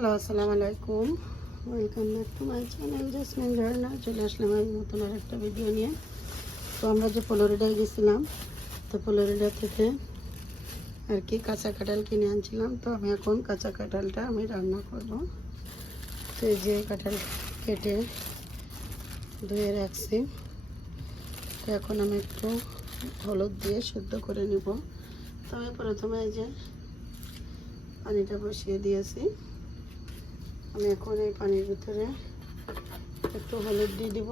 Hello, আসসালামু আলাইকুম। Welcome back to my channel Jasmin Jharna চলে আসলাম আমি নতুন আর একটা ভিডিও নিয়ে। তো আমরা যে ফ্লোরিডায় গেছিলাম, তো ফ্লোরিডা থেকে আর কি কাঁচা কাঁঠাল কিনে আনছিলাম। তো আমি এখন কাঁচা কাঁঠালটা আমি রান্না করব। এই যে কাঁঠাল কেটে ধুয়ে রাখছি। তো এখন আমি একটু হলুদ দিয়ে শুদ্ধ করে নিব। তো আমি প্রথমে যে পানিটা বসিয়ে দিয়েছি। আমি এখন এই পানির ভিতরে একটু হলুদ দিয়ে দিব।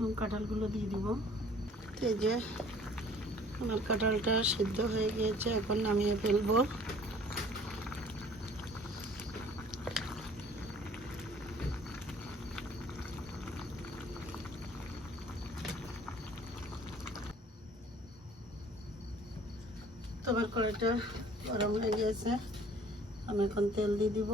এবং কাঁঠালগুলো দিয়ে দিব। এই যে আমার কাঁঠালটা সিদ্ধ হয়ে গিয়েছে, এখন নামিয়ে ফেলব। তোমার কড়াইটা গরম হয়ে গিয়েছে, আমি এখন তেল দিয়ে দিব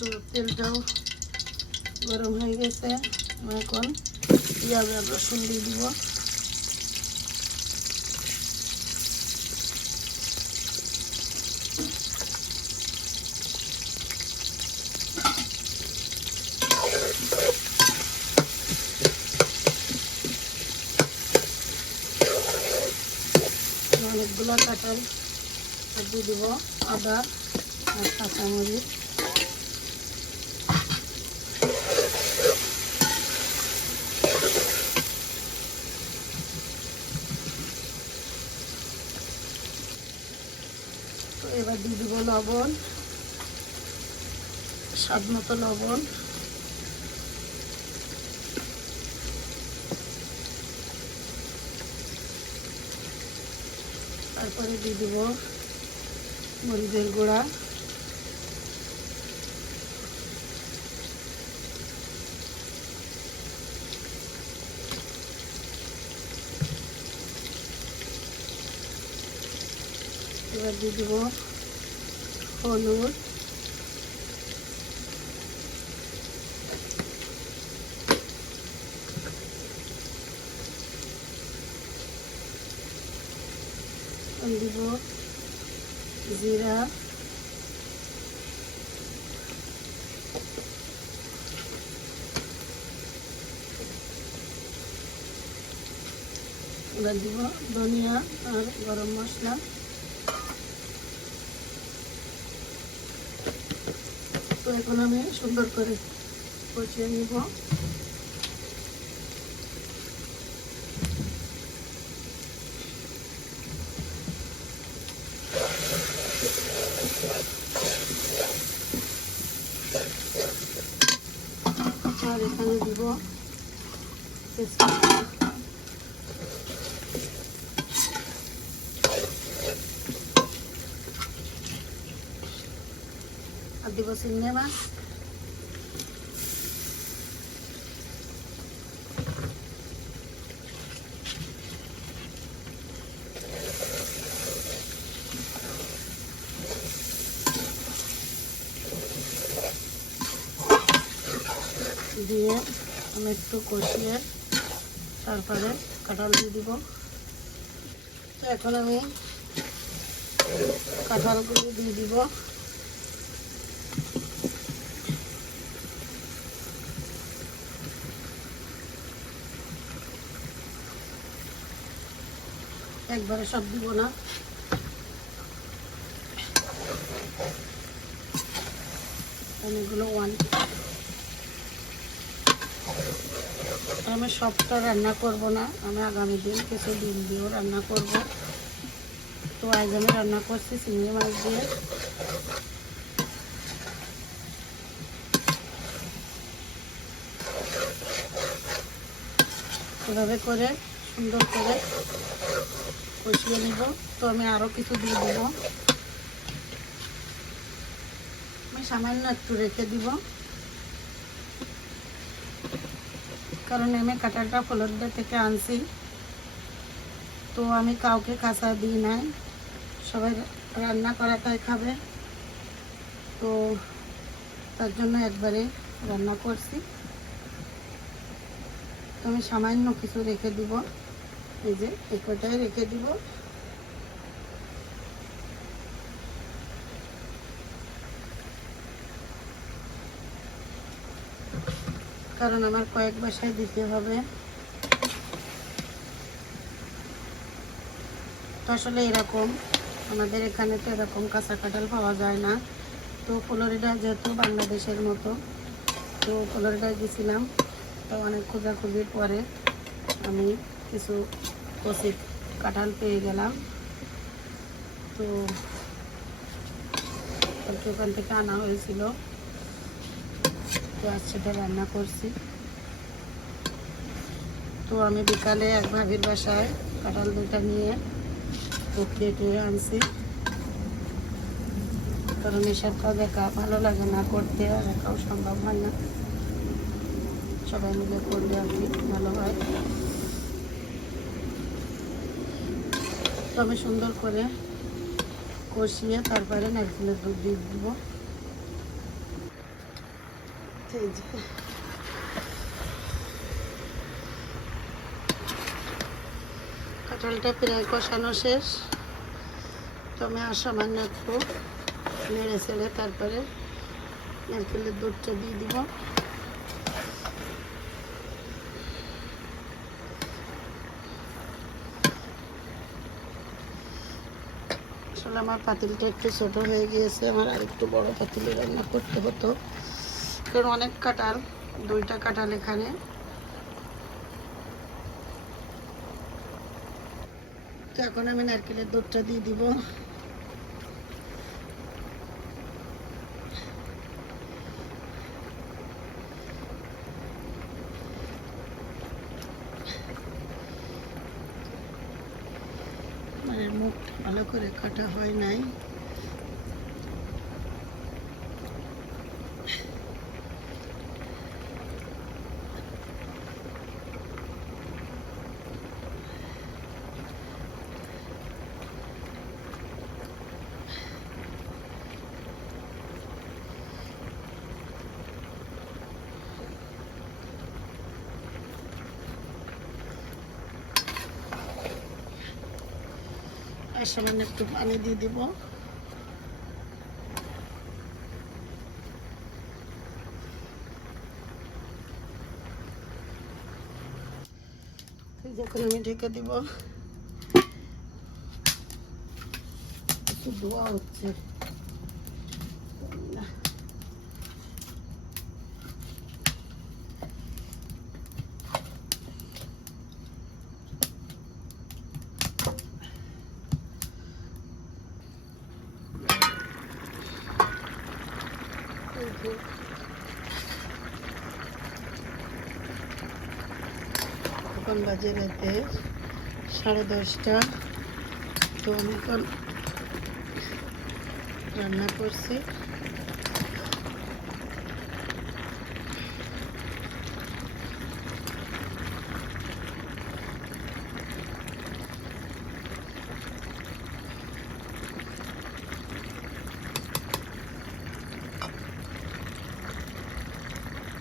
তো তেলটাও গরম হয়ে গেছে। আমি এখন পেঁয়াজ আর রসুন দিয়ে দিব। অনেকগুলো কাঁঠাল দিব আদা আর কাঁচামরিচ তো এবার দিয়ে দিব লবণ স্বাদ মতো লবণ। তারপরে দিয়ে দিব মরিচের গুঁড়া। এবার দিয়ে দিব হলুদ দিব জিরা এবার দিব ধনিয়া আর গরম মশলা তো এখন আমি সুন্দর করে কষিয়ে নিব। আর এখানে দিব তেজপাতা আর দিব চিংড়ি মাছ দিয়ে আমি একটু কষিয়ে তারপরে কাঁঠাল দিয়ে দিব তো এখন আমি কাঁঠালগুলো দিয়ে দিব একবারে সব দিব না। অনেকগুলো ওয়ান আমি সবটা রান্না করব না, আমি আগামী দিন কিছু ডিম দিয়েও রান্না করব। তো আজ আমি রান্না করছি চিংড়ি মাছ দিয়ে। এভাবে করে সুন্দর করে কষিয়ে নিব। তো আমি আরও কিছু দিয়ে দেবো। আমি সামান্য একটু রেখে দিব। কারণ আমি কাঁটাটা ফলরডা থেকে আনছি। তো আমি কাউকে কাঁচা দিই নাই। সবাই রান্না করাটাই খাবে। তো তার জন্য একবারে রান্না করছি। তো আমি সামান্য কিছু রেখে দিব। এই যে এই কটাই রেখে দিব। কারণ আমার কয়েক বাসায় দিতে হবে। তো আসলে এরকম, আমাদের এখানে তো এরকম কাঁচা কাঁঠাল পাওয়া যায় না। তো ফ্লোরিডা যেহেতু বাংলাদেশের মতো, তো ফ্লোরিডায় গেছিলাম, তো অনেক খোঁজাখুঁজির পরে আমি কিছু কচি কাঁঠাল পেয়ে গেলাম। তো ওখান থেকে আনা হয়েছিল। তো আজ সেটা রান্না করছি। তো আমি বিকালে এক ভাবির বাসায় কাঁঠাল দুটা নিয়ে তো কেটে আনছি। কারণ এসব কাজ একা ভালো লাগে না, করতে আর একাও সম্ভব হয় না। সবাই মিলে করলে আর কি ভালো হয়। তো আমি সুন্দর করে কষিয়ে তারপরে নারকেলের দুধ দিয়ে দিব। কাঁঠালটা প্রায় কষানো শেষ। তো আমি আর সামান্য নেড়ে ছেড়ে তারপরে নারকেলের দুধটা দিয়ে দিব। আমার পাতিলটা একটু ছোট হয়ে গিয়েছে, আমার আর একটু বড় পাতিলে রান্না করতে হতো। কারণ অনেক কাটাল দুইটা কাটাল এখানে। এখন আমি নারকেলের দুধটা দিয়ে দিব। ভালো করে কাটা হয় নাই। আর সামান্য একটু পানি দিয়ে দিব। যখন আমি ঢেকে দিব। একটু ধোয়া হচ্ছে। বাজে রাতে সাড়ে দশটা। তো আমি এখন রান্না করছি।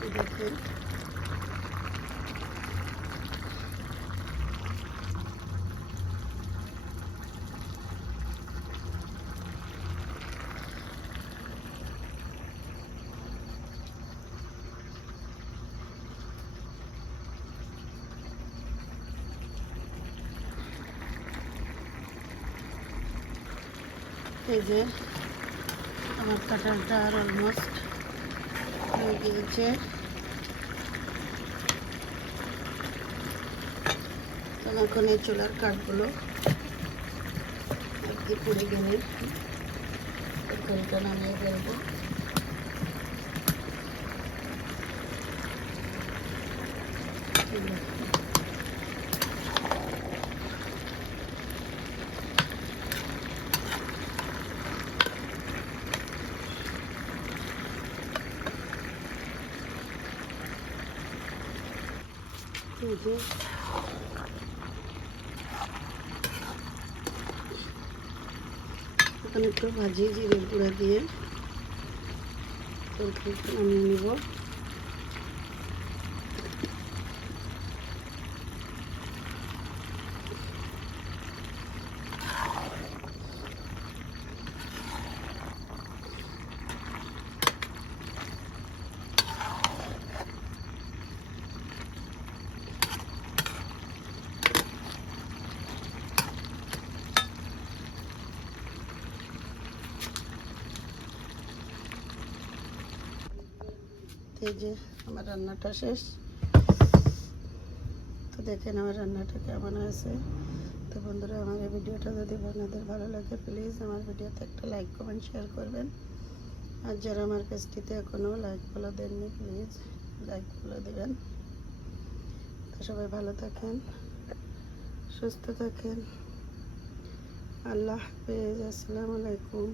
এই দেখুন এই যে আমার কাঁঠালটা আর অলমোস্ট হয়ে গিয়েছে। এখন এই চুলার কাঠগুলো আর কি পুড়ে গেলে তরকারিটা নামিয়ে ফেলব। যে এখন একটু ভাজি জিরে গুঁড়া দিয়ে তরকারিটা নামিয়ে নিব। এই যে আমার রান্নাটা শেষ। তো দেখেন আমার রান্নাটা কেমন হয়েছে। তো বন্ধুরা, আমার এই ভিডিওটা যদি আপনাদের ভালো লাগে প্লিজ আমার ভিডিওতে একটা লাইক কমেন্ট শেয়ার করবেন। আর যারা আমার পেজটিতে এখনও লাইক ফলো দেননি প্লিজ লাইক ফলো দেবেন। তো সবাই ভালো থাকেন, সুস্থ থাকেন। আল্লাহ হাফেজ, আসসালামু আলাইকুম।